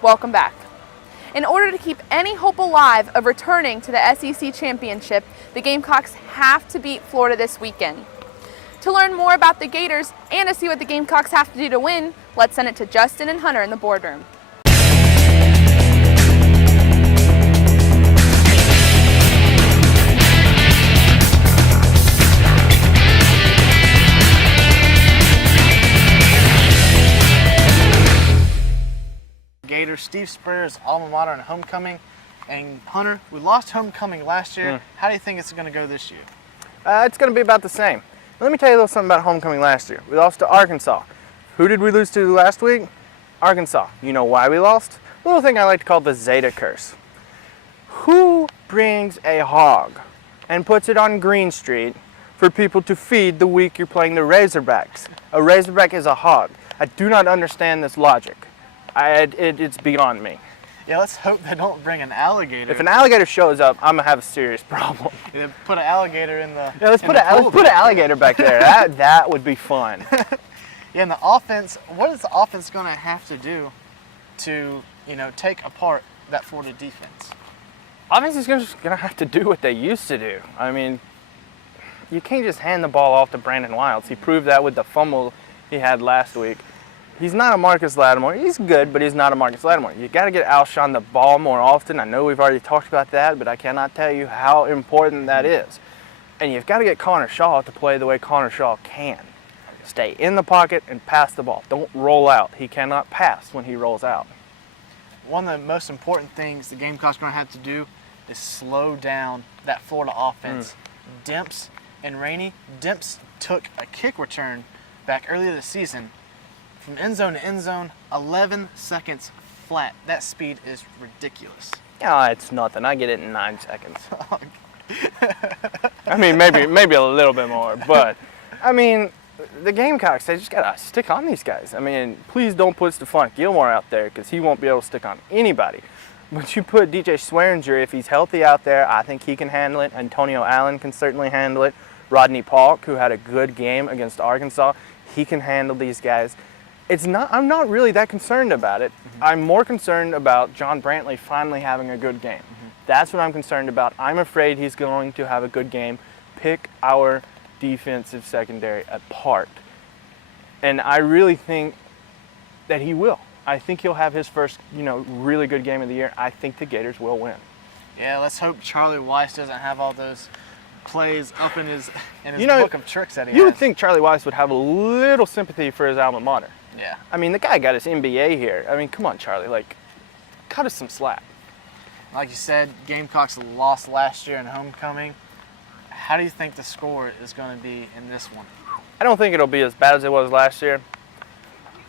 Welcome back. In order to keep any hope alive of returning to the SEC championship, the Gamecocks have to beat Florida this weekend. To learn more about the Gators and to see what the Gamecocks have to do to win, let's send it to Justin and Hunter in the boardroom. Gators, Steve Spurrier's alma mater and homecoming. And Hunter, we lost homecoming last year. How do you think it's going to go this year? It's going to be about the same. Let me tell you a little something about homecoming last year. We lost to Arkansas. Who did we lose to last week? Arkansas. You know why we lost? A little thing I like to call the Zeta curse. Who brings a hog and puts it on Green Street for people to feed the week you're playing the Razorbacks? A Razorback is a hog. I do not understand this logic. It's beyond me. Yeah, let's hope they don't bring an alligator. If an alligator shows up, I'm gonna have a serious problem. Yeah, put an alligator in the. Yeah, let's put an alligator back there. That would be fun. Yeah, and the offense. What is the offense going to have to do to take apart that Florida defense? Offense is just gonna have to do what they used to do. I mean, you can't just hand the ball off to Brandon Wilds. He proved that with the fumble he had last week. He's not a Marcus Lattimore. He's good, but he's not a Marcus Lattimore. You got to get Alshon the ball more often. I know we've already talked about that, but I cannot tell you how important that is. And you've got to get Connor Shaw to play the way Connor Shaw can. Stay in the pocket and pass the ball. Don't roll out. He cannot pass when he rolls out. One of the most important things the Gamecocks are going to have to do is slow down that Florida offense. Demps and Rainey. Demps took a kick return back earlier this season. From end zone to end zone, 11 seconds flat. That speed is ridiculous. Yeah, it's nothing. I get it in 9 seconds. I mean, maybe a little bit more, but I mean, the Gamecocks, they just gotta stick on these guys. I mean, please don't put Stephon Gilmore out there because he won't be able to stick on anybody. But you put DJ Swearinger, if he's healthy out there, I think he can handle it. Antonio Allen can certainly handle it. Rodney Polk, who had a good game against Arkansas, he can handle these guys. I'm not really that concerned about it. I'm more concerned about John Brantley finally having a good game. That's what I'm concerned about. I'm afraid he's going to have a good game, pick our defensive secondary apart. And I really think that he will. I think he'll have his first, really good game of the year. I think the Gators will win. Yeah, let's hope Charlie Weiss doesn't have all those plays up in his book of tricks that he has. You would think Charlie Weiss would have a little sympathy for his alma mater. Yeah. I mean, the guy got his MBA here. I mean, come on, Charlie. Cut us some slack. Like you said, Gamecocks lost last year in homecoming. How do you think the score is going to be in this one? I don't think it'll be as bad as it was last year.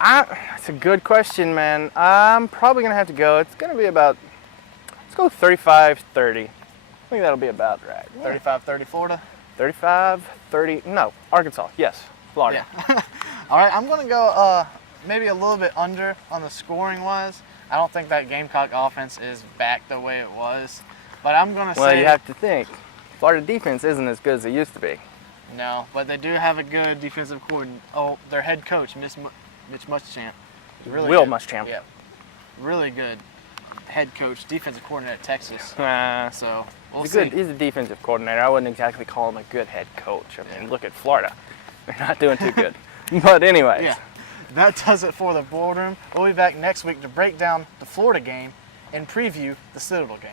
It's a good question, man. I'm probably going to have to go. It's going to be about, let's go 35-30. I think that'll be about right. 35-30 Florida? 35-30, no, Arkansas, yes, Florida. Yeah. All right, I'm going to go maybe a little bit under on the scoring-wise. I don't think that Gamecock offense is back the way it was. But I'm going to say... Well, you have to think. Florida defense isn't as good as it used to be. No, but they do have a good defensive coordinator. Oh, their head coach, Mitch Muschamp. Really Will good. Muschamp. Yeah, really good head coach, defensive coordinator at Texas. So we'll see. He's a defensive coordinator. I wouldn't exactly call him a good head coach. I mean, look at Florida. They're not doing too good. But anyways. Yeah, that does it for the boardroom. We'll be back next week to break down the Florida game and preview the Citadel game.